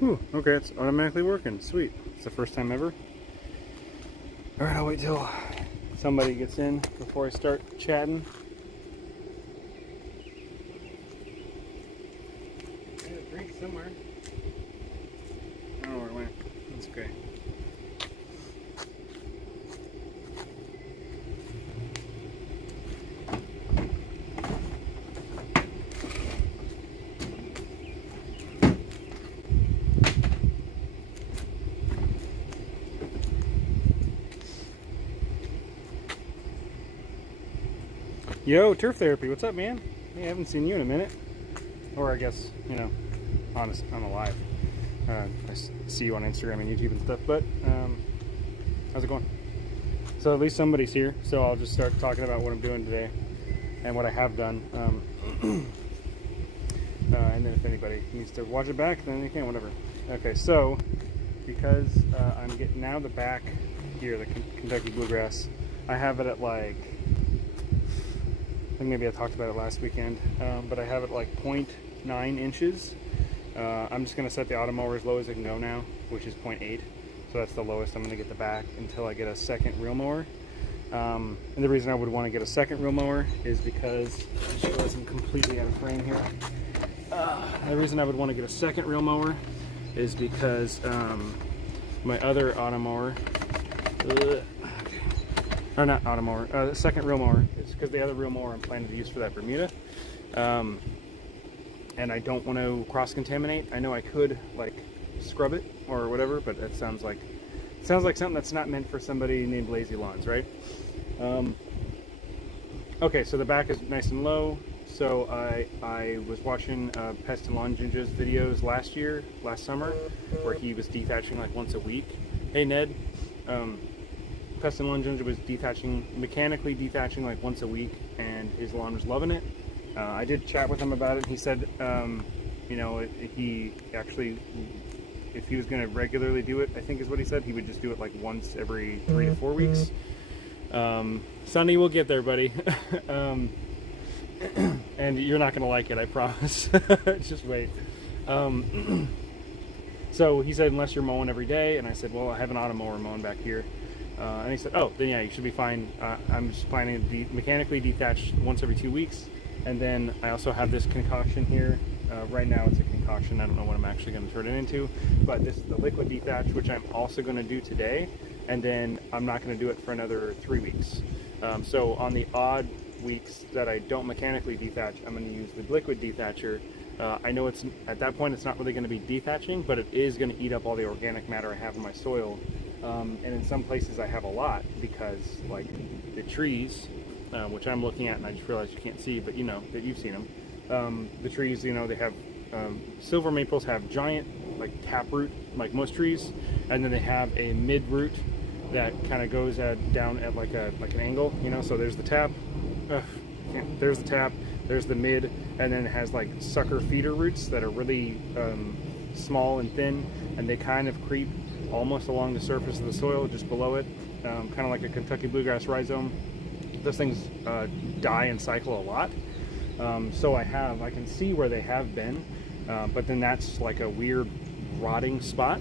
Ooh, okay, it's automatically working. Sweet. It's the first time ever. Alright, I'll wait till somebody gets in before I start chatting. I had a drink somewhere. I don't know where it went. That's okay. Yo, Turf Therapy, what's up, man? Hey, I haven't seen you in a minute. Or I guess, you know, honest, I'm alive. I see you on Instagram and YouTube and stuff, but how's it going? So at least somebody's here, so I'll just start talking about what I'm doing today and what I have done. And then if anybody needs to watch it back, then you can, whatever. Okay, so because I'm getting now the back here, the Kentucky Bluegrass, I have it at like, I think maybe I talked about it last weekend, but I have it like 0.9 inches. I'm just going to set the auto mower as low as it can go now, which is 0.8. So that's the lowest I'm going to get the back until I get a second reel mower. And the reason I would want to get a second reel mower is because, I just realized I'm completely out of frame here. The reason I would want to get a second reel mower is because my other auto mower, or not auto mower, the second reel mower, is because the other reel mower I'm planning to use for that Bermuda. And I don't want to cross-contaminate. I know I could like scrub it or whatever, but that sounds like something that's not meant for somebody named Lazy Lawns, right? Okay, so the back is nice and low. So I was watching Pest and Lawn Ginger's videos last summer, where he was dethatching like once a week. Hey Ned, Pest and Lawn Ginger was mechanically dethatching like once a week, and his lawn was loving it. I did chat with him about it. He said, you know, he actually, if he was going to regularly do it, I think is what he said, he would just do it like once every 3 to 4 weeks. Sonny, we'll get there, buddy. And you're not going to like it, I promise. Just wait. So he said, unless you're mowing every day, and I said, well, I have an auto mower mowing back here. And he said, oh, then yeah, you should be fine. I'm just planning to mechanically dethatch once every 2 weeks. And then I also have this concoction here. Right now it's a concoction. I don't know what I'm actually going to turn it into. But this is the liquid dethatch, which I'm also going to do today. And then I'm not going to do it for another 3 weeks. So on the odd weeks that I don't mechanically dethatch, I'm going to use the liquid dethatcher. I know it's at that point it's not really going to be dethatching, but it is going to eat up all the organic matter I have in my soil. And in some places I have a lot because, like, the trees, which I'm looking at, and I just realized you can't see, but you know that you've seen them. The trees, you know, they have silver maples have giant like taproot, like most trees, and then they have a mid root that kind of goes down at like an angle, you know. So there's the tap, there's the tap, there's the mid, and then it has like sucker feeder roots that are really small and thin, and they kind of creep almost along the surface of the soil just below it, kind of like a Kentucky bluegrass rhizome. Those things die and cycle a lot. So I can see where they have been, but then that's like a weird rotting spot.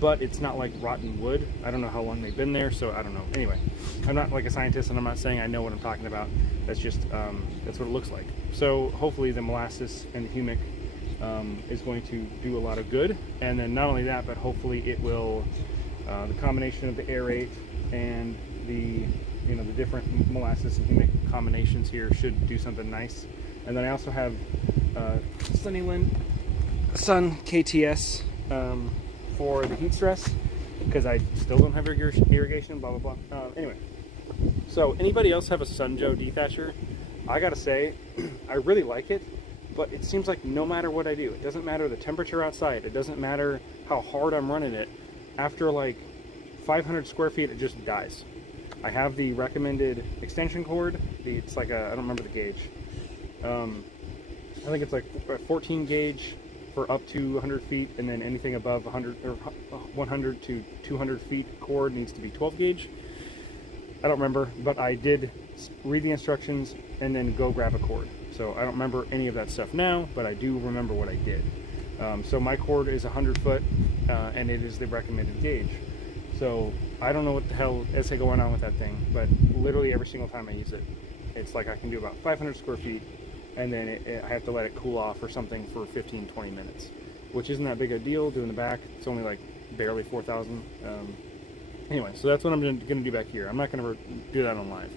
But it's not like rotten wood. I don't know how long they've been there, so I don't know. Anyway, I'm not like a scientist, and I'm not saying I know what I'm talking about. That's just, that's what it looks like. So hopefully the molasses and the humic is going to do a lot of good. And then not only that, but hopefully it will, the combination of the aerate and the, you know, the different molasses and humic combinations here should do something nice. And then I also have Sun KTS for the heat stress, because I still don't have irrigation, blah blah blah. Anyway, so anybody else have a Sunjoe dethatcher? I gotta say, I really like it, but it seems like no matter what I do, it doesn't matter the temperature outside, it doesn't matter how hard I'm running it, after like 500 square feet it just dies. I have the recommended extension cord. It's like I don't remember the gauge. I think it's like a 14 gauge for up to 100 feet, and then anything above 100 or 100 to 200 feet cord needs to be 12 gauge. I don't remember, but I did read the instructions and then go grab a cord. So I don't remember any of that stuff now, but I do remember what I did. So my cord is 100 foot, and it is the recommended gauge. So I don't know what the hell is going on with that thing, but literally every single time I use it, it's like I can do about 500 square feet, and then I have to let it cool off or something for 15-20 minutes, which isn't that big a deal. Doing the back, it's only like barely 4,000. Anyway, so that's what I'm going to do back here. I'm not going to do that on live.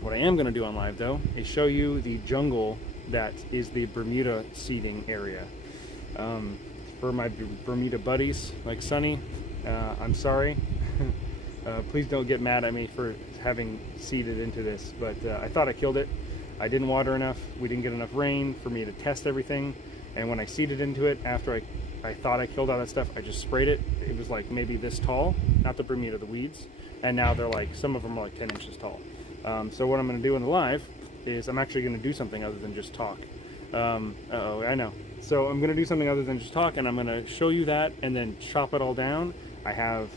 What I am going to do on live, though, is show you the jungle that is the Bermuda seeding area. For my Bermuda buddies like Sunny, I'm sorry. Please don't get mad at me for having seeded into this, but I thought I killed it. I didn't water enough. We didn't get enough rain for me to test everything, and when I seeded into it, after I thought I killed all that stuff, I just sprayed it. It was like maybe this tall, not the Bermuda, the weeds, and now they're like, some of them are like 10 inches tall. So what I'm going to do in the live is I'm actually going to do something other than just talk. Uh-oh, I know. So I'm going to do something other than just talk, and I'm going to show you that and then chop it all down. I have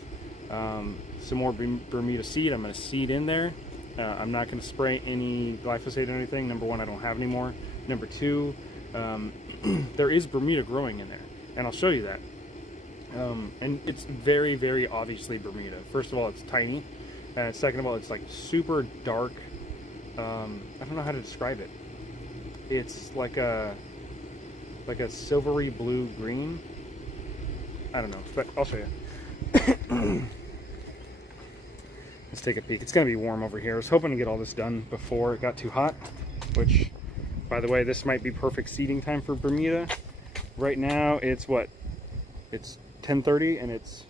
some more Bermuda seed. I'm going to seed in there. I'm not going to spray any glyphosate or anything. Number one, I don't have any more. Number two, there is Bermuda growing in there, and I'll show you that. And it's very, very obviously Bermuda. First of all, it's tiny. And second of all, it's like super dark. I don't know how to describe it. It's like a silvery blue green. I don't know, but I'll show you. Let's take a peek. It's gonna be warm over here. I was hoping to get all this done before it got too hot, which, by the way, this might be perfect seeding time for Bermuda. Right now, it's what? It's 10:30 and it's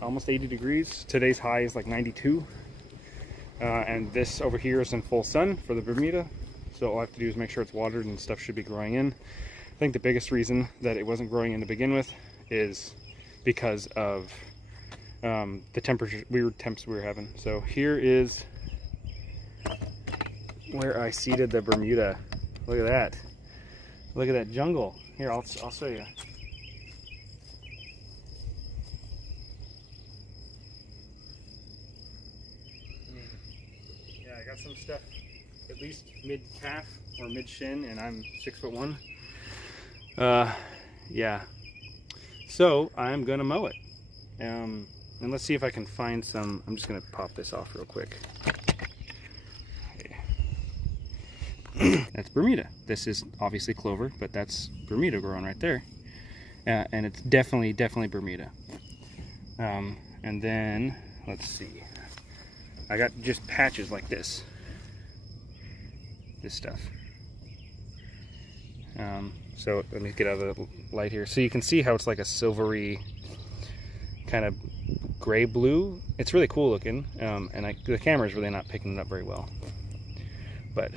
almost 80 degrees. Today's high is like 92. And this over here is in full sun for the Bermuda. So all I have to do is make sure it's watered and stuff should be growing in. I think the biggest reason that it wasn't growing in to begin with is because of the temperature, weird temps we were having. So here is where I seeded the Bermuda. Look at that. Look at that jungle. Here, I'll show you. Yeah, I got some stuff at least mid-calf or mid-shin, and I'm 6'1". Yeah. So I'm gonna mow it. And let's see if I can find some. I'm just gonna pop this off real quick. Okay. That's Bermuda. This is obviously clover, but that's Bermuda growing right there. And it's definitely Bermuda. And then let's see. I got just patches like this. This stuff. So let me get out of the light here. So you can see how it's like a silvery kind of gray blue. It's really cool looking, and the camera is really not picking it up very well. But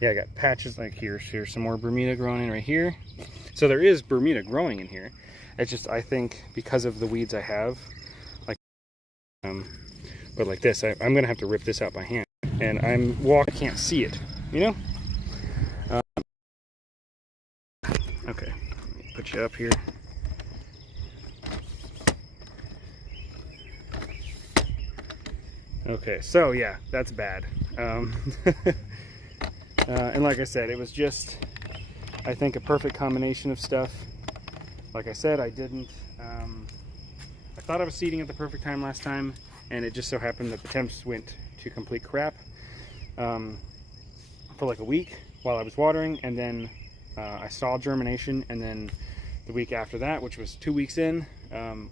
yeah, I got patches like here. Here's some more Bermuda growing in right here. So there is Bermuda growing in here. It's just, I think because of the weeds I have, like but like this, I'm gonna have to rip this out by hand, and can't see it, you know. Okay, let me put you up here. Okay, so yeah, that's bad. And like I said, it was just, I think, a perfect combination of stuff. Like I said, I thought I was seeding at the perfect time last time, and it just so happened that the temps went to complete crap for like a week while I was watering, and then I saw germination, and then the week after that, which was 2 weeks in,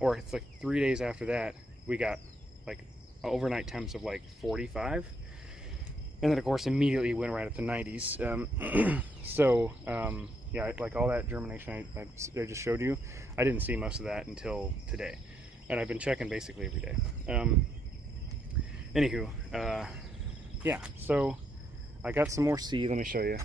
or it's like 3 days after that, we got like overnight temps of like 45, and then of course immediately went right up to 90s. So yeah, like all that germination I just showed you, I didn't see most of that until today, and I've been checking basically every day. Anywho, yeah, so I got some more seed. Let me show you.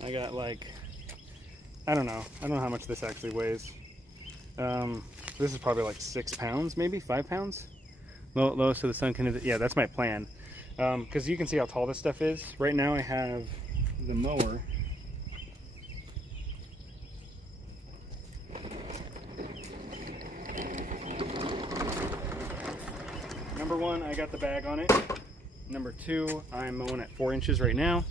I got like, I don't know how much this actually weighs. This is probably like 6 pounds, maybe 5 pounds. Low so the sun can, yeah, that's my plan. because you can see how tall this stuff is. Right now I have the mower. Number one, I got the bag on it. Number two, I'm mowing at 4 inches right now,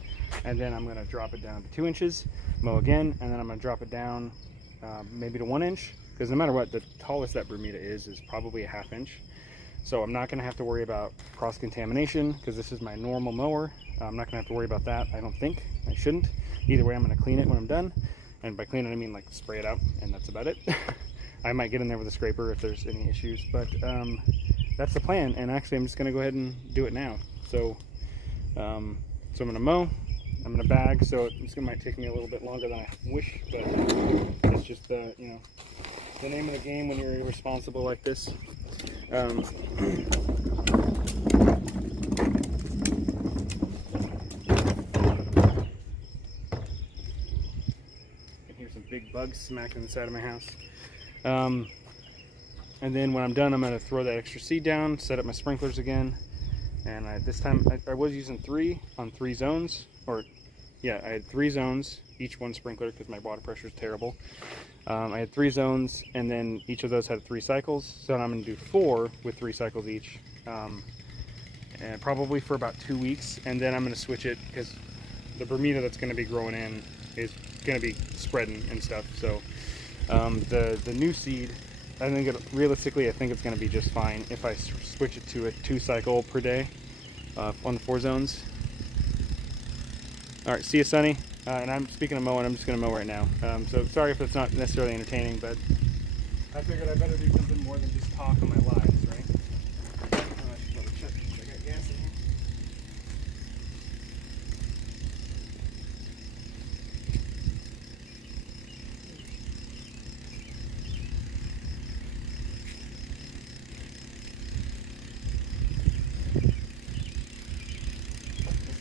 and then I'm going to drop it down to 2 inches, mow again, and then I'm going to drop it down maybe to 1 inch, because no matter what, the tallest that Bermuda is probably a 1/2 inch. So I'm not going to have to worry about cross-contamination, because this is my normal mower. I'm not going to have to worry about that, I don't think. I shouldn't. Either way, I'm going to clean it when I'm done, and by clean it I mean like spray it out, and that's about it. I might get in there with a scraper if there's any issues, but that's the plan. And actually I'm just going to go ahead and do it now. So I'm going to mow, I'm going to bag, so it might take me a little bit longer than I wish, but it's just you know, the name of the game when you're responsible like this. And here's some big bugs smacking the side of my house. And then when I'm done, I'm going to throw that extra seed down, set up my sprinklers again. And this time I was using 3 on 3 zones, or yeah, I had 3 zones, each one sprinkler, because my water pressure is terrible. I had 3 zones, and then each of those had 3 cycles. So I'm going to do 4 with 3 cycles each, and probably for about 2 weeks. And then I'm going to switch it, because the Bermuda that's going to be growing in is going to be spreading and stuff. So the new seed, I think realistically, I think it's going to be just fine if I switch it to a 2 cycle per day on the 4 zones. All right, see you, Sonny. And I'm speaking of mowing, I'm just going to mow right now. So sorry if it's not necessarily entertaining, but I figured I better do something more than just talk on my lives, right? I got gas in here.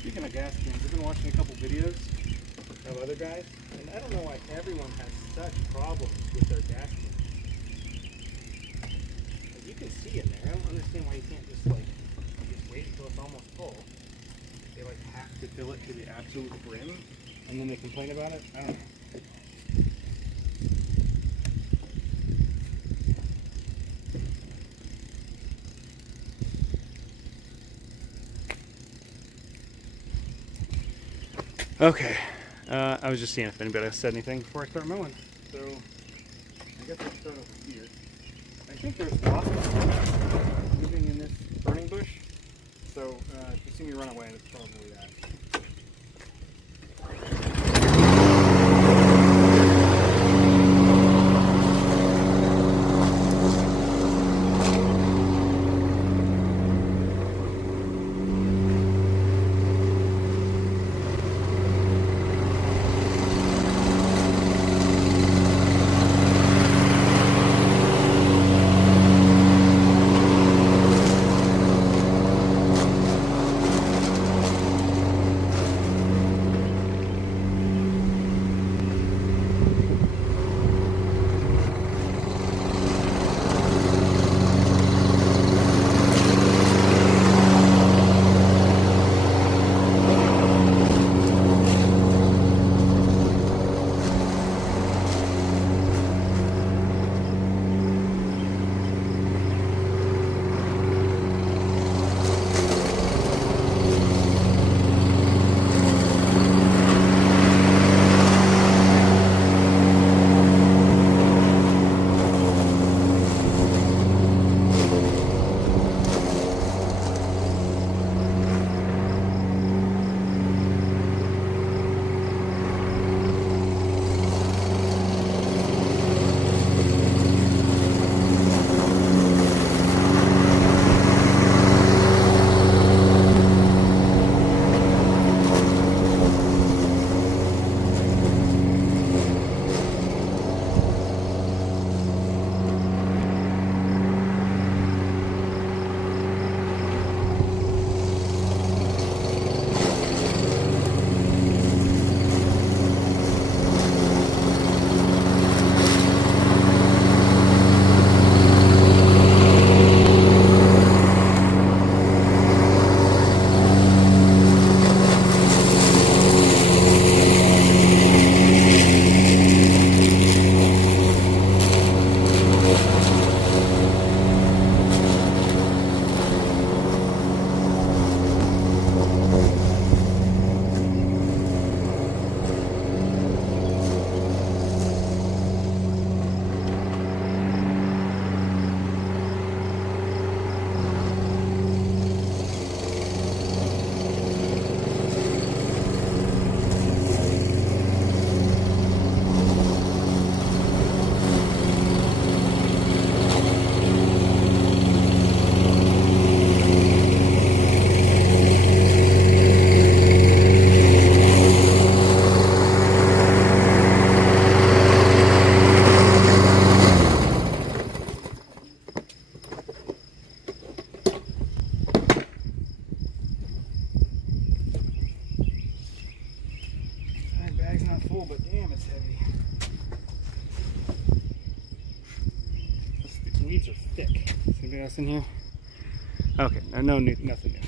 Speaking of gas cans, I've been watching a couple videos of other guys, and I don't know why everyone has such problems with their gas cans. Like, you can see in there. I don't understand why you can't just wait until it's almost full. They have to fill it to the absolute brim, and then they complain about it. I don't know. Okay, I was just seeing if anybody else said anything before I start mowing. So, I guess I'll start over here. I think there's wasps moving in this burning bush. So, if you see me run away, that's probably that. cool, but damn, it's heavy. The weeds are thick. Is anything else in here? Okay, no new, nothing new.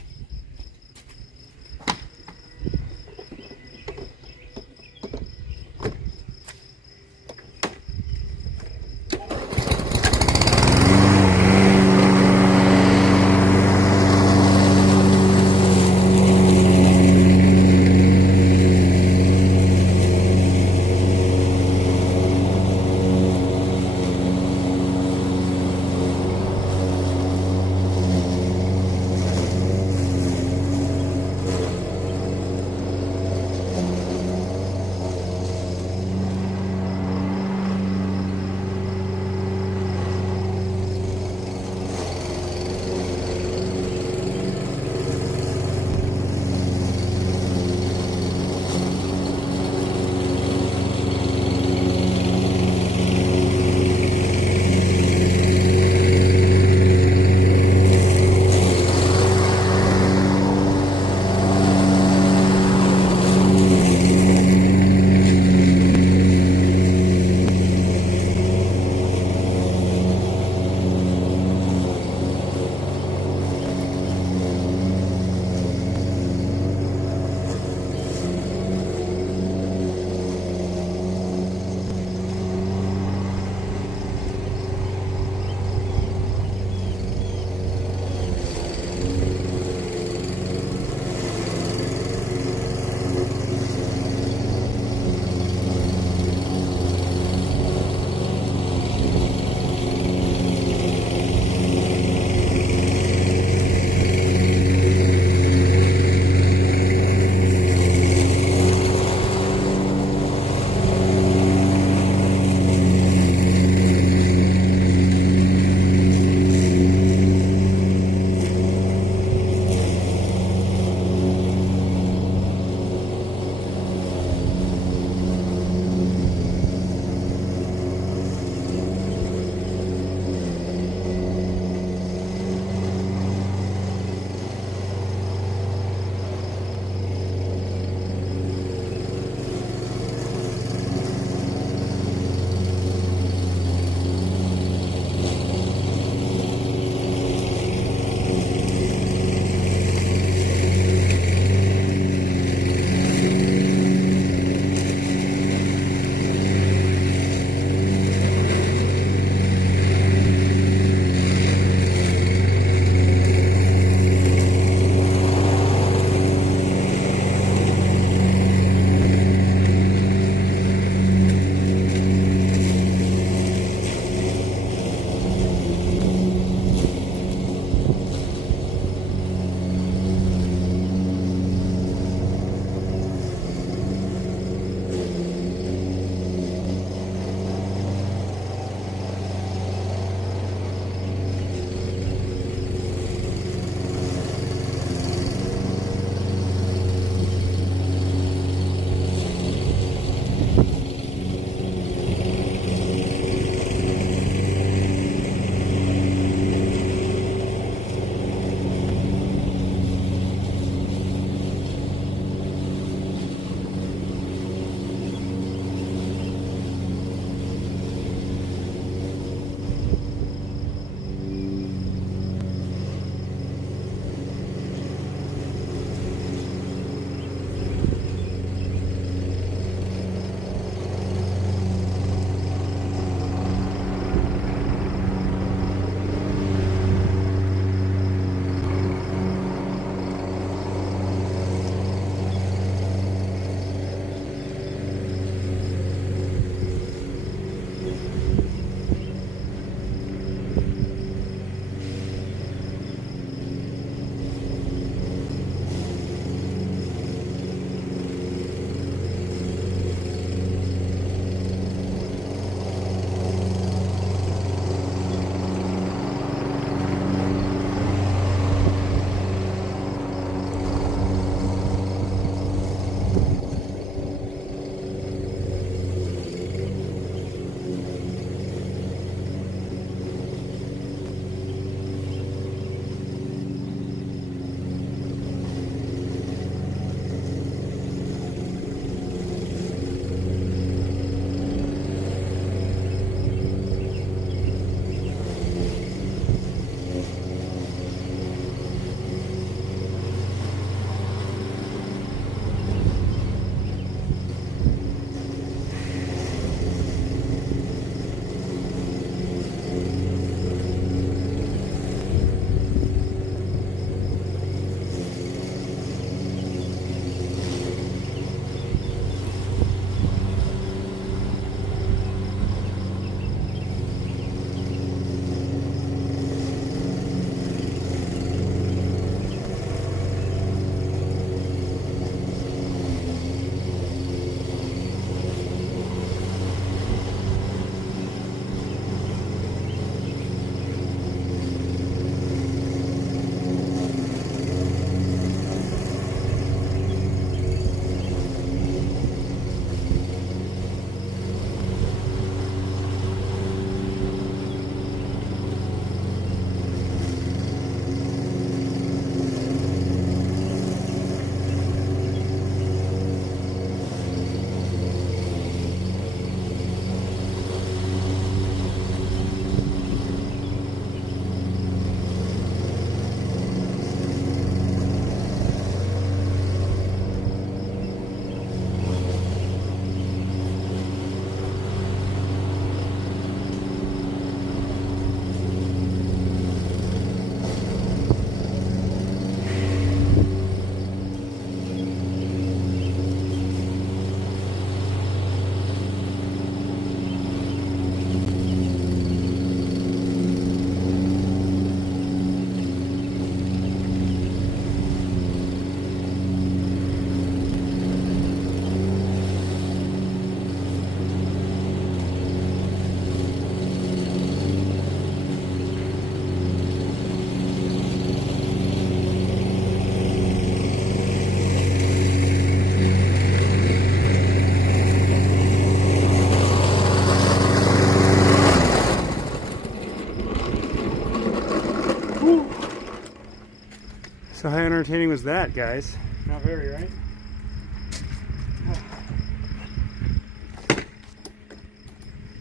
entertaining was that, guys? Not very, right?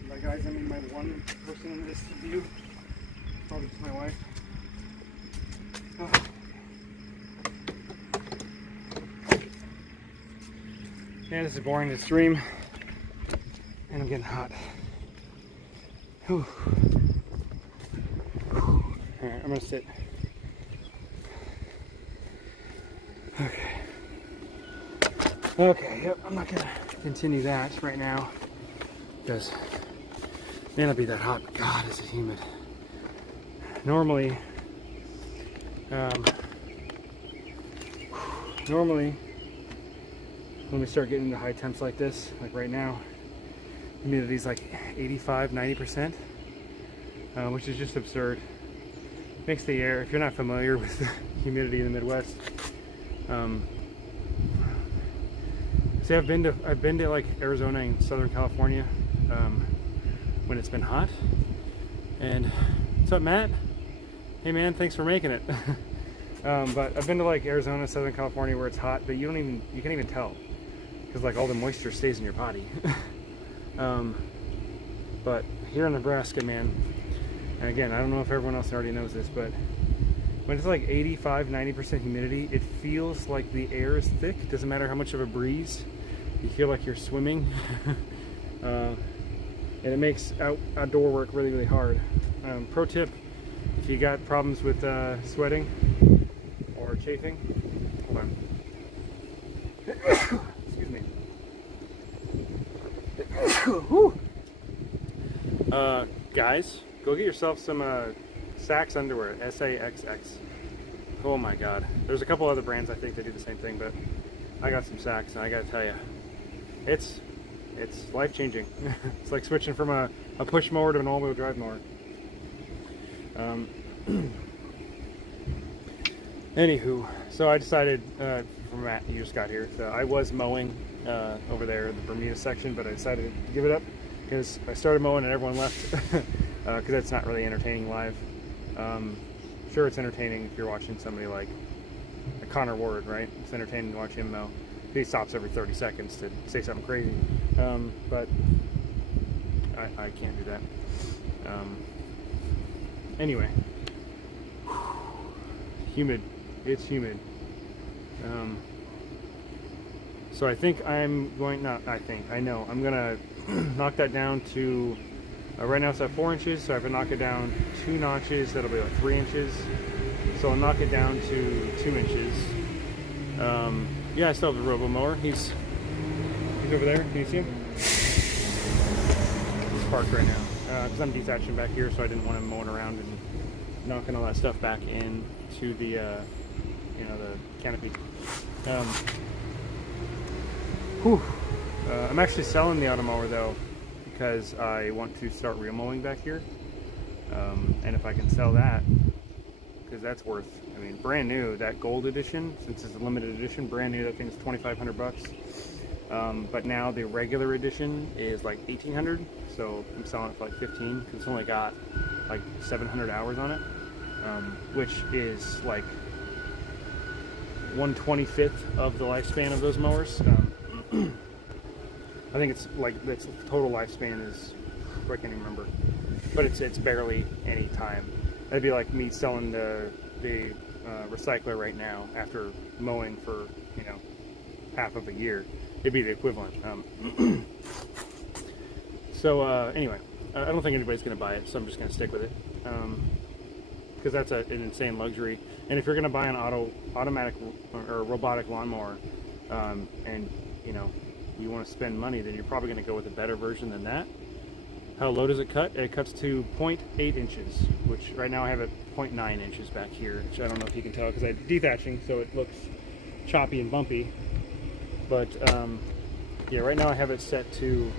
By guys, I mean my one person in this view. Probably just my wife. Yeah, this is boring to stream. And I'm getting hot. Whew. Alright, I'm gonna sit. Okay, yep, I'm not gonna continue that right now because may not be that hot, but God, is it humid. Normally when we start getting into high temps like this, like right now, humidity's like 85, 90%, which is just absurd. Makes the air, if you're not familiar with the humidity in the Midwest, see, I've been to like Arizona and Southern California when it's been hot. And what's up, Matt? Hey man, thanks for making it. But I've been to like Arizona, Southern California where it's hot, but you can't even tell because like all the moisture stays in your body. But here in Nebraska, man, and again, I don't know if everyone else already knows this, but when it's like 85, 90% humidity, it feels like the air is thick. It doesn't matter how much of a breeze. You feel like you're swimming. And it makes outdoor work really, really hard. Pro tip, if you got problems with sweating or chafing, hold on. Excuse me. Guys, go get yourself some Sax underwear, S-A-X-X. Oh my God. There's a couple other brands I think that do the same thing, but I got some Sax, and I gotta tell you, it's life-changing. It's like switching from a push mower to an all-wheel drive mower. Anywho, so I decided, from Matt, you just got here, so I was mowing over there in the Bermuda section, but I decided to give it up because I started mowing and everyone left because that's not really entertaining live. Sure, it's entertaining if you're watching somebody like Connor Ward, right? It's entertaining to watch him mow. He stops every 30 seconds to say something crazy, but I can't do that. Anyway, humid. It's humid. So I think I'm going, I know, I'm gonna knock that down to, right now it's at 4 inches, so I have to knock it down 2 notches, that'll be like 3 inches. So I'll knock it down to 2 inches. Yeah, I still have the robo mower. He's over there, can you see him? He's parked right now, because I'm detaching back here, so I didn't want him mowing around and knocking all that stuff back into the, the canopy. I'm actually selling the automower though, because I want to start real mowing back here. And if I can sell that, because that's worth, I mean, brand new, that gold edition, since it's a limited edition, brand new, that thing's $2,500. But now the regular edition is like $1,800, so I'm selling it for like $15, because it's only got like 700 hours on it, which is like 1/25th of the lifespan of those mowers. I think it's like its total lifespan is, I can't even remember, but it's barely any time. That'd be like me selling the recycler right now after mowing for half of a year. It'd be the equivalent. So anyway, I don't think anybody's going to buy it, so I'm just going to stick with it because that's an insane luxury. And if you're going to buy an automatic or robotic lawnmower, and you want to spend money, then you're probably going to go with a better version than that. How low does it cut? It cuts to 0.8 inches, which right now I have it 0.9 inches back here, which I don't know if you can tell because I'm dethatching, so it looks choppy and bumpy. But yeah, right now I have it set to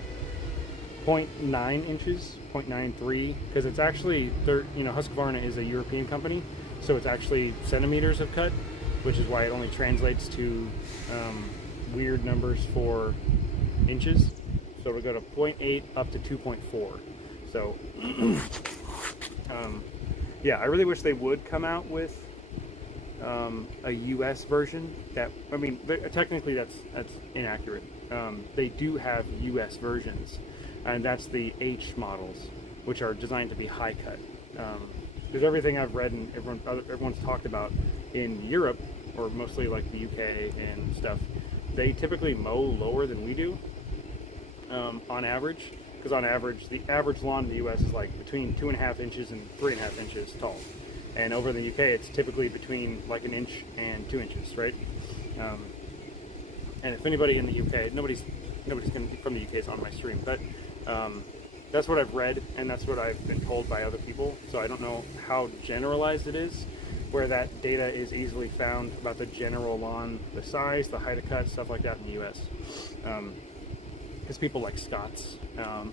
0.9 inches, 0.93, because it's actually, Husqvarna is a European company, so it's actually centimeters of cut, which is why it only translates to weird numbers for inches. So we go to 0.8 up to 2.4. So yeah, I really wish they would come out with a US version that, I mean, technically that's inaccurate. They do have US versions, and that's the H models, which are designed to be high cut. Because everything I've read and everyone's talked about in Europe, or mostly like the UK and stuff, they typically mow lower than we do on average. Because on average, the average lawn in the US is like between 2.5 inches and 3.5 inches tall. And over in the UK, it's typically between like 1 inch and 2 inches, right? And if anybody in the UK, nobody's from the UK is on my stream, but that's what I've read, and that's what I've been told by other people. So I don't know how generalized it is, where that data is easily found about the general lawn, the size, the height of cut, stuff like that in the US. Because people like Scott's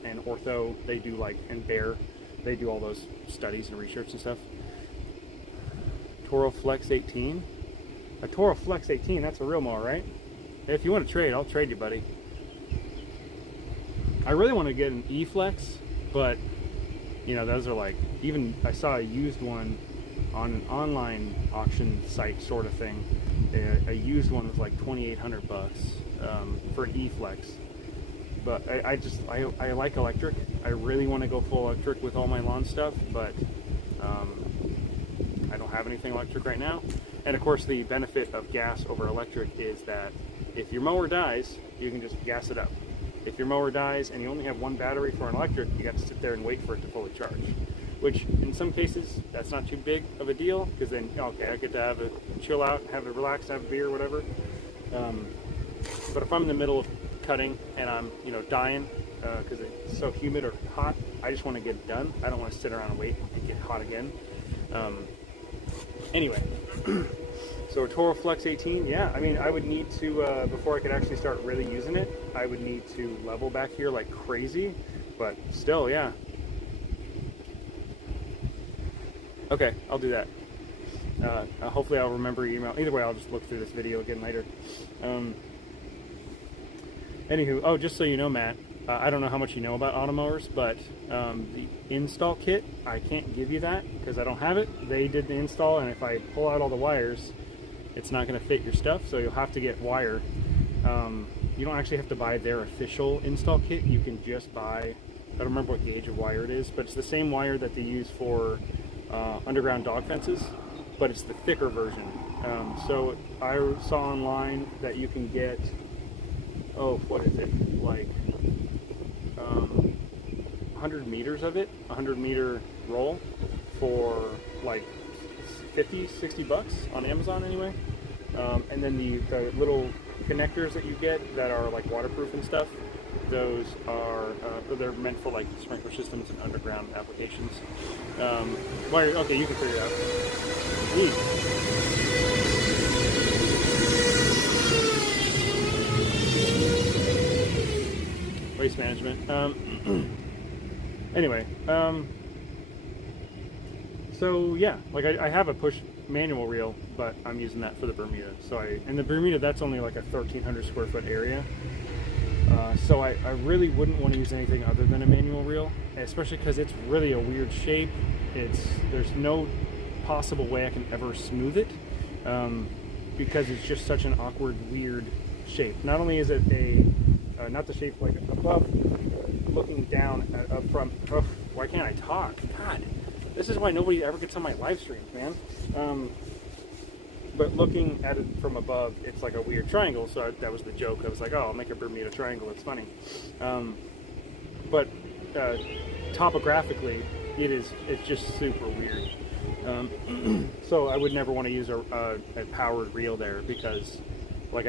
and Ortho, they do like, and Bear, they do all those studies and research and stuff. Toro Flex 18. A Toro Flex 18, that's a real mower, right? If you want to trade, I'll trade you, buddy. I really want to get an E-Flex, but, you know, those are like, even, I saw a used one on an online auction site sort of thing. A used one was like $2,800 for an E-Flex. But I like electric. I really want to go full electric with all my lawn stuff, but I don't have anything electric right now. And of course, the benefit of gas over electric is that if your mower dies, you can just gas it up. If your mower dies and you only have one battery for an electric, you got to sit there and wait for it to fully charge. Which, in some cases, that's not too big of a deal, because then, okay, I get to have a chill out, have a relax, have a beer, whatever. But if I'm in the middle of cutting and I'm, you know, dying because it's so humid or hot, I just want to get it done. I don't want to sit around and wait and get hot again. Anyway, so a Toro Flex 18, yeah, I mean, I would need to, before I could actually start really using it, I would need to level back here like crazy, but still, yeah. Okay, I'll do that. Hopefully I'll remember your email. Either way, I'll just look through this video again later. Anywho, oh, just so you know, Matt, I don't know how much you know about automowers, but the install kit, I can't give you that because I don't have it. They did the install, and if I pull out all the wires, it's not going to fit your stuff, so you'll have to get wire. You don't actually have to buy their official install kit. You can just buy, I don't remember what gauge of wire it is, but it's the same wire that they use for underground dog fences, but it's the thicker version. So I saw online that you can get, oh, what is it, like 100 meters of it, 100 meter roll for like 50, 60 bucks on Amazon anyway. And then the little connectors that you get that are like waterproof and stuff, those are, they're meant for like sprinkler systems and underground applications. Okay, you can figure it out. Waste management. Anyway, so yeah, like I have a push manual reel, but I'm using that for the Bermuda. So and the Bermuda, that's only like a 1,300 square foot area. So I really wouldn't want to use anything other than a manual reel, especially because it's really a weird shape. There's no possible way I can ever smooth it, because it's just such an awkward, weird shape. Not only is it not the shape like above, looking down up front. Oh, why can't I talk? God, this is why nobody ever gets on my live streams, man. But looking at it from above, it's like a weird triangle. So that was the joke. I was like, oh, I'll make a Bermuda triangle. It's funny. But topographically, it's just super weird. So I would never want to use a powered reel there, because like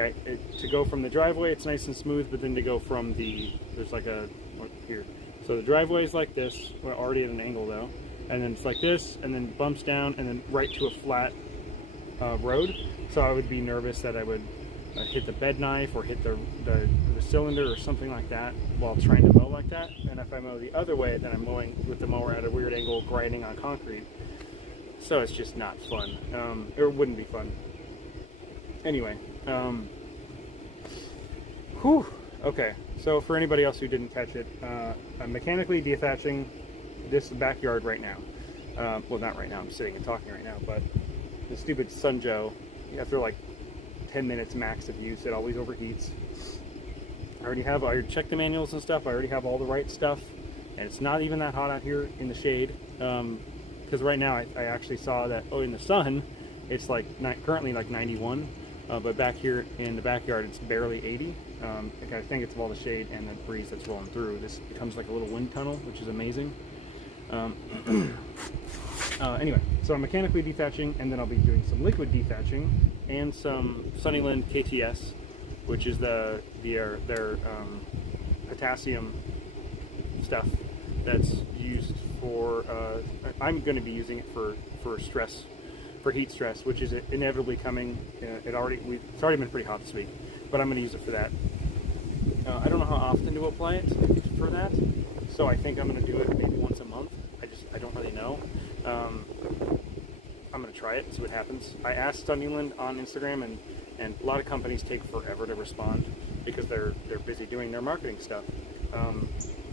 to go from the driveway, it's nice and smooth, but then to go from there's like here. So the driveway is like this. We're already at an angle though. And then it's like this, and then bumps down, and then right to a flat road. So I would be nervous that I would hit the bed knife or hit the cylinder or something like that while trying to mow like that. And if I mow the other way, then I'm mowing with the mower at a weird angle, grinding on concrete. So it's just not fun. It wouldn't be fun. Anyway, whew. Okay, so for anybody else who didn't catch it, I'm mechanically dethatching this backyard right now. Well, not right now, I'm sitting and talking right now, but the stupid Sunjoe, after like 10 minutes max of use, it always overheats. I already checked the manuals and stuff. I already have all the right stuff, and it's not even that hot out here in the shade. Because right now I actually saw that, in the sun, it's like currently like 91, but back here in the backyard it's barely 80. I think it's all the shade and the breeze that's rolling through. This becomes like a little wind tunnel, which is amazing. Anyway, so I'm mechanically dethatching, and then I'll be doing some liquid dethatching and some Sunnyland KTS, which is their potassium stuff that's used for. I'm going to be using it for stress, for heat stress, which is inevitably coming. It's already been pretty hot this week, but I'm going to use it for that. I don't know how often to apply it for that, so I think I'm going to do it maybe once a month. I don't really know. I'm going to try it, see what happens. I asked Sunnyland on Instagram, and a lot of companies take forever to respond because they're busy doing their marketing stuff.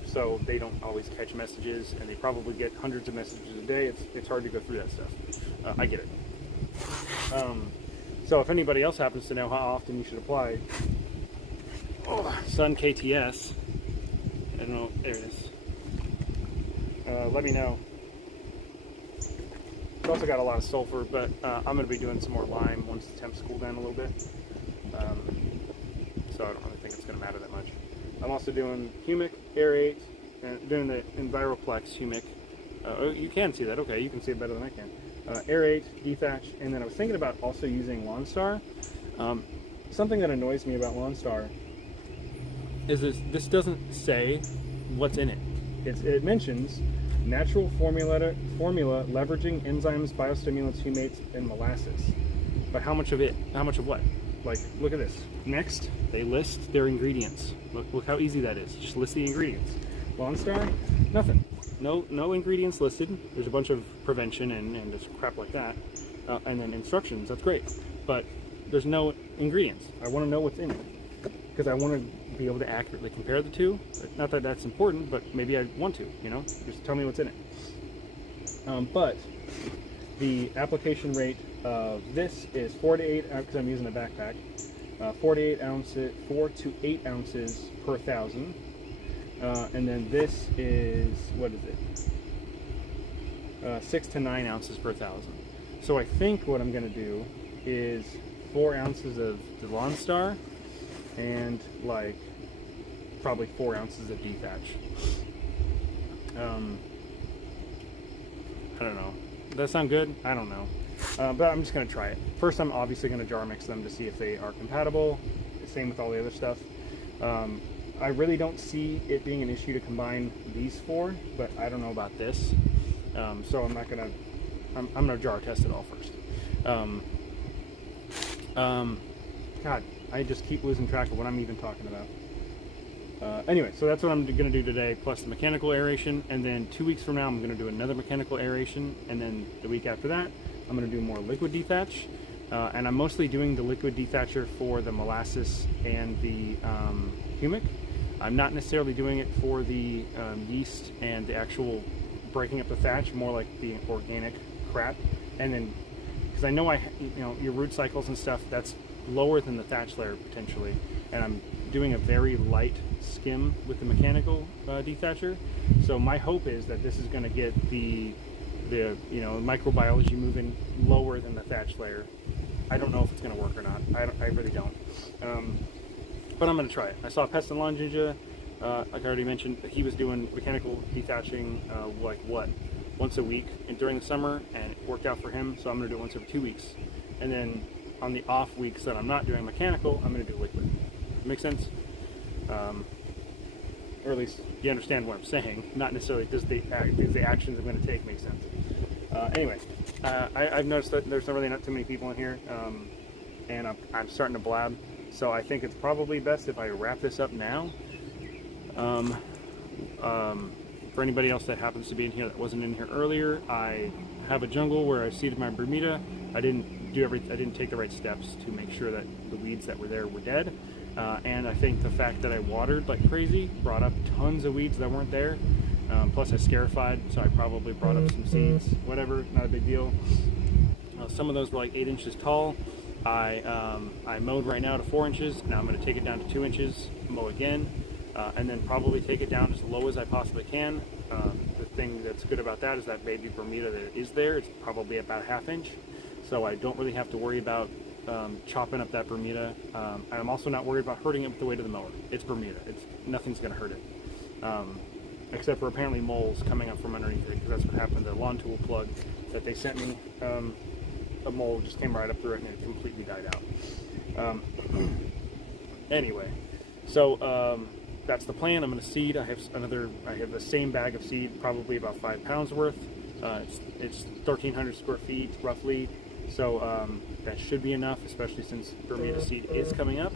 So they don't always catch messages, and they probably get hundreds of messages a day. It's hard to go through that stuff. I get it. So if anybody else happens to know how often you should apply Sun KTS, I don't know, there it is. Let me know. It's also got a lot of sulfur, but I'm going to be doing some more lime once the temps cool down a little bit. So I don't really think it's going to matter that much. I'm also doing humic, aerate, and doing the Enviroplex humic. You can see that, okay, you can see it better than I can. Aerate, dethatch, and then I was thinking about also using Lawn Star. Something that annoys me about Lawn Star is this doesn't say what's in it. It mentions natural formula leveraging enzymes, biostimulants, humates, and molasses. But how much of it? How much of what? Like, look at this. Next, they list their ingredients. Look how easy that is. Just list the ingredients. Lawn Star, nothing. No ingredients listed. There's a bunch of prevention and just crap like that. And then instructions, that's great. But there's no ingredients. I want to know what's in it, because I want to be able to accurately compare the two. Not that that's important, but maybe I want to, just tell me what's in it. But the application rate of this is 4 to 8, because I'm using a backpack, 4 to 8 ounces per 1,000. And then this is, what is it? 6 to 9 ounces per 1,000. So I think what I'm going to do is 4 ounces of the Lawn Star and like probably 4 ounces of Dethatch. I don't know. Does that sound good? I don't know. But I'm just going to try it. First, I'm obviously going to jar mix them to see if they are compatible. Same with all the other stuff. I really don't see it being an issue to combine these 4, but I don't know about this. So I'm not going to... I'm going to jar test it all first. God, I just keep losing track of what I'm even talking about. Anyway, so that's what I'm going to do today, plus the mechanical aeration, and then 2 weeks from now I'm going to do another mechanical aeration, and then the week after that I'm going to do more liquid dethatch, and I'm mostly doing the liquid dethatcher for the molasses and the humic. I'm not necessarily doing it for the yeast and the actual breaking up the thatch, more like the organic crap. And then, because I know your root cycles and stuff, that's lower than the thatch layer potentially, and I'm doing a very light skim with the mechanical dethatcher. So my hope is that this is going to get the microbiology moving lower than the thatch layer. I don't know if it's going to work or not. I really don't. But I'm going to try it. I saw Pest and Lawn Ninja, like I already mentioned, he was doing mechanical dethatching once a week and during the summer, and it worked out for him, so I'm going to do it once every 2 weeks. And then on the off weeks that I'm not doing mechanical, I'm going to do liquid. Make sense? Or at least you understand what I'm saying, not necessarily does the actions I'm going to take make sense. Anyway, I've noticed that there's really not too many people in here, and I'm starting to blab, so I think it's probably best if I wrap this up now. For anybody else that happens to be in here that wasn't in here earlier, I have a jungle where I seeded my bermuda. I didn't take the right steps to make sure that the weeds that were there were dead. And I think the fact that I watered like crazy brought up tons of weeds that weren't there. Plus I scarified, so I probably brought up some seeds, whatever, not a big deal. Some of those were like 8 inches tall. I mowed right now to 4 inches. Now I'm going to take it down to 2 inches, mow again, and then probably take it down as low as I possibly can. The thing that's good about that is that baby Bermuda that is there, it's probably about a ½ inch, so I don't really have to worry about chopping up that Bermuda. I'm also not worried about hurting it with the weight of the mower. It's Bermuda. Nothing's going to hurt it, except for apparently moles coming up from underneath it, because that's what happened to the lawn tool plug that they sent me. A mole just came right up through it and it completely died out. Anyway, so that's the plan. I'm going to seed. I have the same bag of seed, probably about 5 pounds worth. It's 1,300 square feet roughly, so that should be enough, especially since Bermuda seed is coming up.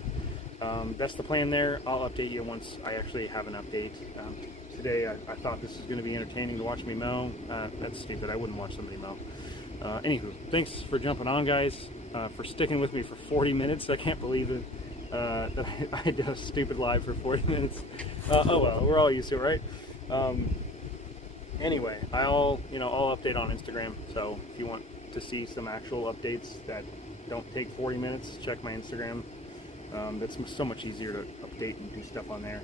That's the plan there. I'll update you once I actually have an update. Today I thought this was going to be entertaining to watch me mow. That's stupid. I wouldn't watch somebody mow. Anywho, thanks for jumping on, guys, for sticking with me for 40 minutes. I can't believe it, that I did a stupid live for 40 minutes. Oh well, we're all used to it, right? Anyway, I'll update on Instagram, so if you want to see some actual updates that don't take 40 minutes, check my Instagram. That's so much easier to update and do stuff on there.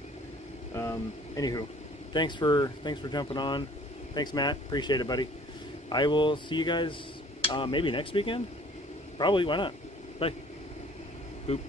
Anywho, thanks for jumping on. Thanks, Matt. Appreciate it, buddy. I will see you guys maybe next weekend. Probably. Why not? Bye. Boop.